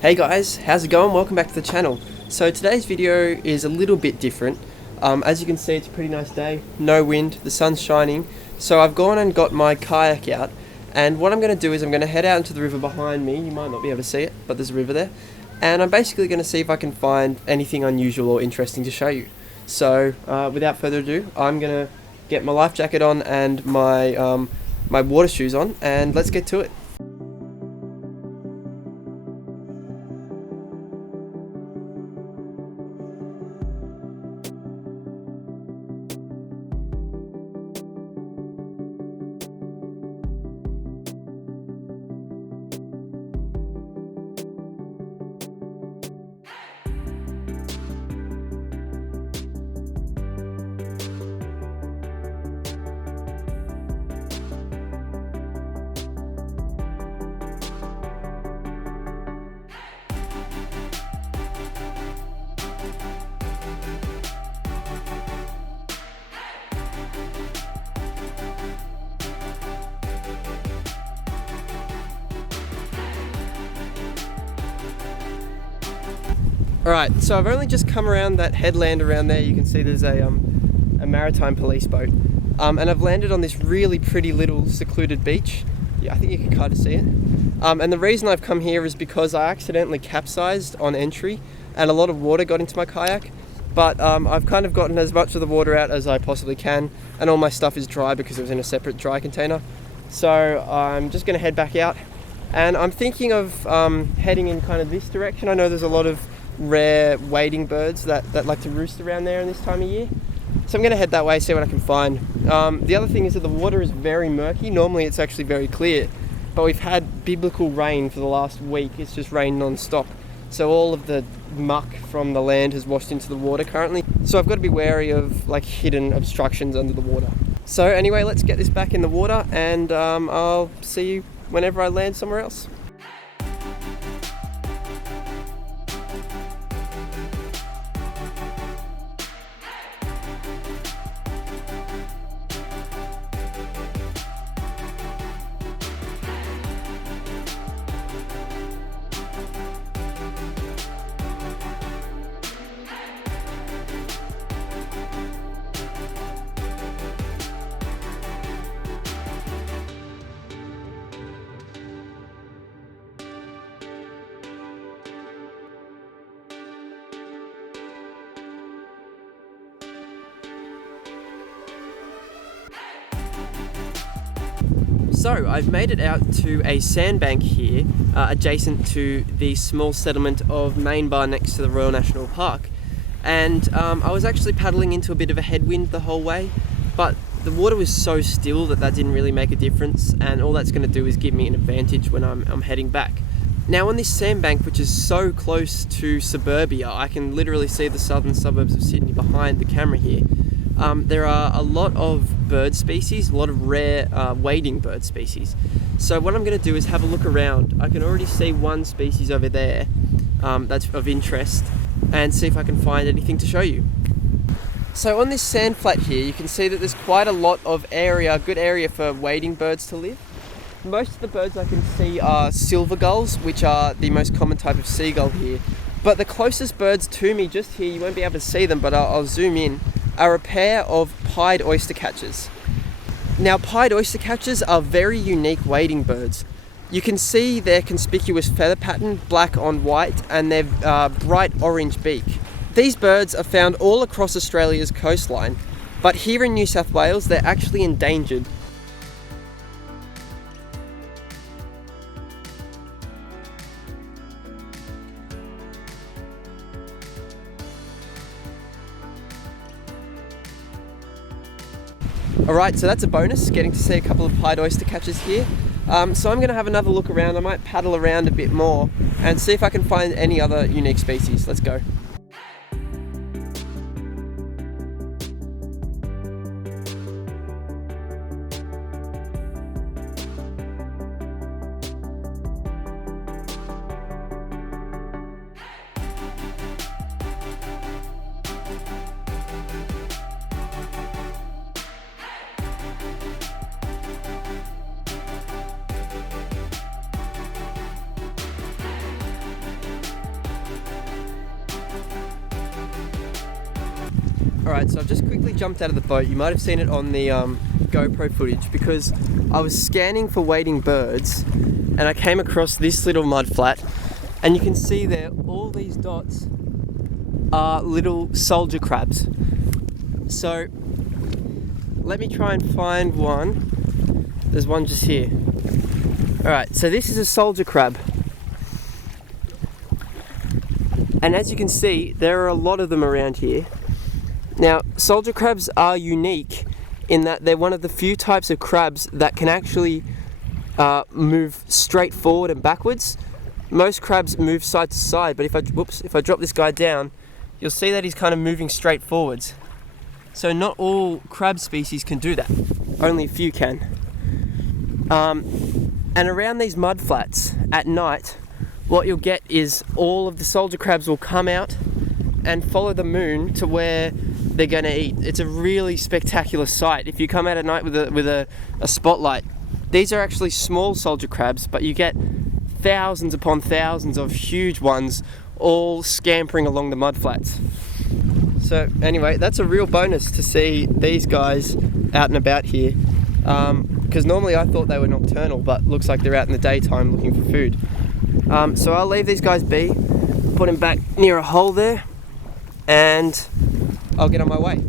Hey guys, how's it going? Welcome back to the channel. So today's video is a little bit different. As you can see, it's a pretty nice day, no wind, the sun's shining. So I've gone and got my kayak out, and what I'm going to do is I'm going to head out into the river behind me. You might not be able to see it, but there's a river there. And I'm basically going to see if I can find anything unusual or interesting to show you. So without further ado, I'm going to get my life jacket on and my water shoes on, and let's get to it. Alright, so I've only just come around that headland around there. You can see there's a maritime police boat. And I've landed on this really pretty little secluded beach. Yeah, I think you can kind of see it. And the reason I've come here is because I accidentally capsized on entry and a lot of water got into my kayak. But I've kind of gotten as much of the water out as I possibly can, and all my stuff is dry because it was in a separate dry container. So I'm just going to head back out, and I'm thinking of heading in kind of this direction. I know there's a lot of rare wading birds that like to roost around there in this time of year. So I'm going to head that way, see what I can find. The other thing is that the water is very murky. Normally it's actually very clear, but we've had biblical rain for the last week. It's just rained non-stop. So all of the muck from the land has washed into the water currently. So I've got to be wary of like hidden obstructions under the water. So anyway, let's get this back in the water, and I'll see you whenever I land somewhere else. So I've made it out to a sandbank here, adjacent to the small settlement of Mainbar next to the Royal National Park. And I was actually paddling into a bit of a headwind the whole way, but the water was so still that didn't really make a difference, and all that's going to do is give me an advantage when I'm heading back. Now on this sandbank, which is so close to suburbia, I can literally see the southern suburbs of Sydney behind the camera here. There are a lot of bird species, a lot of rare wading bird species. So what I'm going to do is have a look around. I can already see one species over there that's of interest, and see if I can find anything to show you. So on this sand flat here, you can see that there's quite a lot of area, good area for wading birds to live. Most of the birds I can see are silver gulls, which are the most common type of seagull here. But the closest birds to me just here, you won't be able to see them, but I'll zoom in, are a pair of pied oystercatchers. Now, pied oystercatchers are very unique wading birds. You can see their conspicuous feather pattern, black on white, and their bright orange beak. These birds are found all across Australia's coastline, but here in New South Wales, they're actually endangered. Alright, so that's a bonus, getting to see a couple of pied oystercatchers here. So I'm going to have another look around. I might paddle around a bit more and see if I can find any other unique species. Let's go. Alright, so I've just quickly jumped out of the boat. You might have seen it on the GoPro footage because I was scanning for wading birds and I came across this little mud flat, and you can see there all these dots are little soldier crabs. So let me try and find one. There's one just here. Alright, so this is a soldier crab. And as you can see, there are a lot of them around here. Now, soldier crabs are unique in that they're one of the few types of crabs that can actually move straight forward and backwards. Most crabs move side to side, but if I drop this guy down, you'll see that he's kind of moving straight forwards. So not all crab species can do that. Only a few can. And around these mud flats at night, what you'll get is all of the soldier crabs will come out and follow the moon to where they're going to eat. It's a really spectacular sight. If you come out at night with a spotlight, these are actually small soldier crabs, but you get thousands upon thousands of huge ones all scampering along the mud flats. So anyway, that's a real bonus to see these guys out and about here, because normally I thought they were nocturnal, but looks like they're out in the daytime looking for food. So I'll leave these guys be, put them back near a hole there, and I'll get on my way.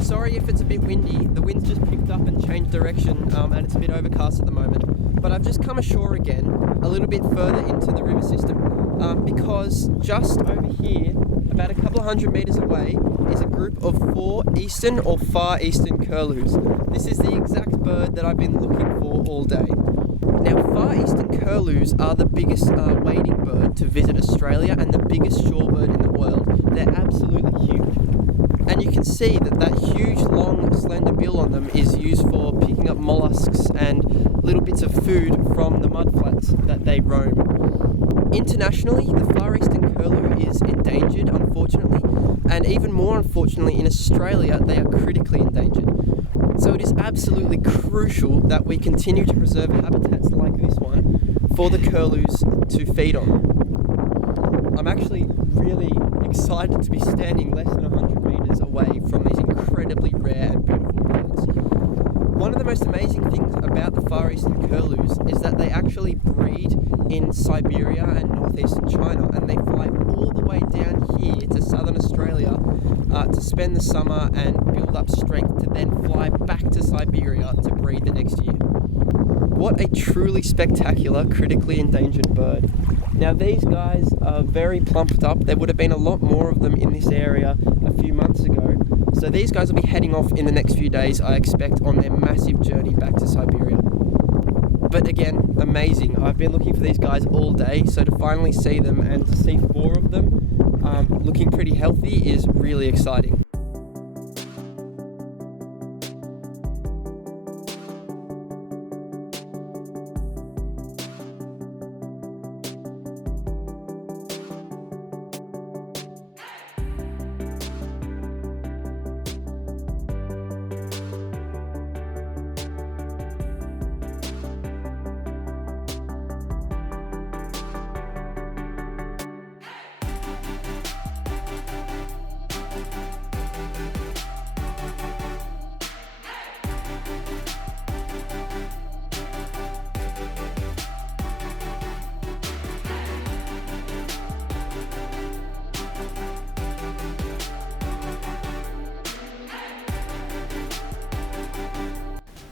Sorry if it's a bit windy, the wind's just picked up and changed direction, and it's a bit overcast at the moment. But I've just come ashore again, a little bit further into the river system, because just over here, about a couple of 100 metres away, is a group of 4 eastern or far eastern curlews. This is the exact bird that I've been looking for all day. Now, far eastern curlews are the biggest wading bird to visit Australia and the biggest shorebird in the world. They're absolutely huge. And you can see that huge, long, slender bill on them is used for picking up mollusks and little bits of food from the mud flats that they roam. Internationally, the far eastern curlew is endangered, unfortunately, and even more unfortunately in Australia, they are critically endangered. So it is absolutely crucial that we continue to preserve habitats like this one for the curlews to feed on. I'm actually really excited to be standing less than 100 metres away from these incredibly rare and beautiful birds. One of the most amazing things about the far eastern curlews is that they actually breed in Siberia and northeastern China, and they fly all the way down here to southern Australia to spend the summer and build up strength to then fly back to Siberia to breed the next year. What a truly spectacular, critically endangered bird. Now these guys are very plumped up. There would have been a lot more of them in this area a few months ago. So these guys will be heading off in the next few days, I expect, on their massive journey back to Siberia. But again, amazing. I've been looking for these guys all day, so to finally see them and to see 4 of them looking pretty healthy is really exciting.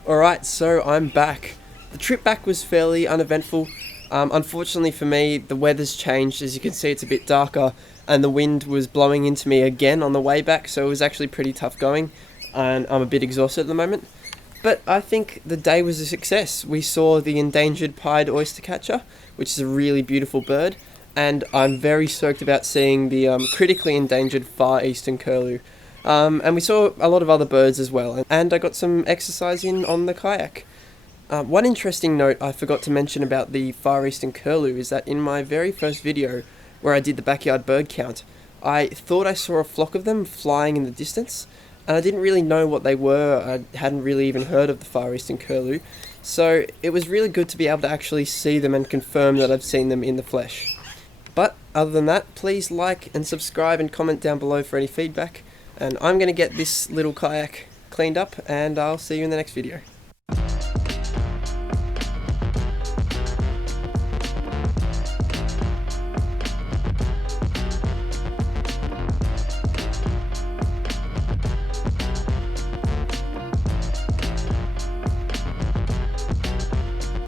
Alright, so I'm back. The trip back was fairly uneventful. Unfortunately for me, the weather's changed. As you can see, it's a bit darker, and the wind was blowing into me again on the way back, so it was actually pretty tough going, and I'm a bit exhausted at the moment. But I think the day was a success. We saw the endangered pied oyster catcher, which is a really beautiful bird, and I'm very stoked about seeing the critically endangered far eastern curlew. And we saw a lot of other birds as well, and I got some exercise in on the kayak. One interesting note I forgot to mention about the far eastern curlew is that in my very first video, where I did the backyard bird count, I thought I saw a flock of them flying in the distance, and I didn't really know what they were. I hadn't really even heard of the far eastern curlew, so it was really good to be able to actually see them and confirm that I've seen them in the flesh. But other than that, please like and subscribe and comment down below for any feedback, and I'm going to get this little kayak cleaned up, and I'll see you in the next video.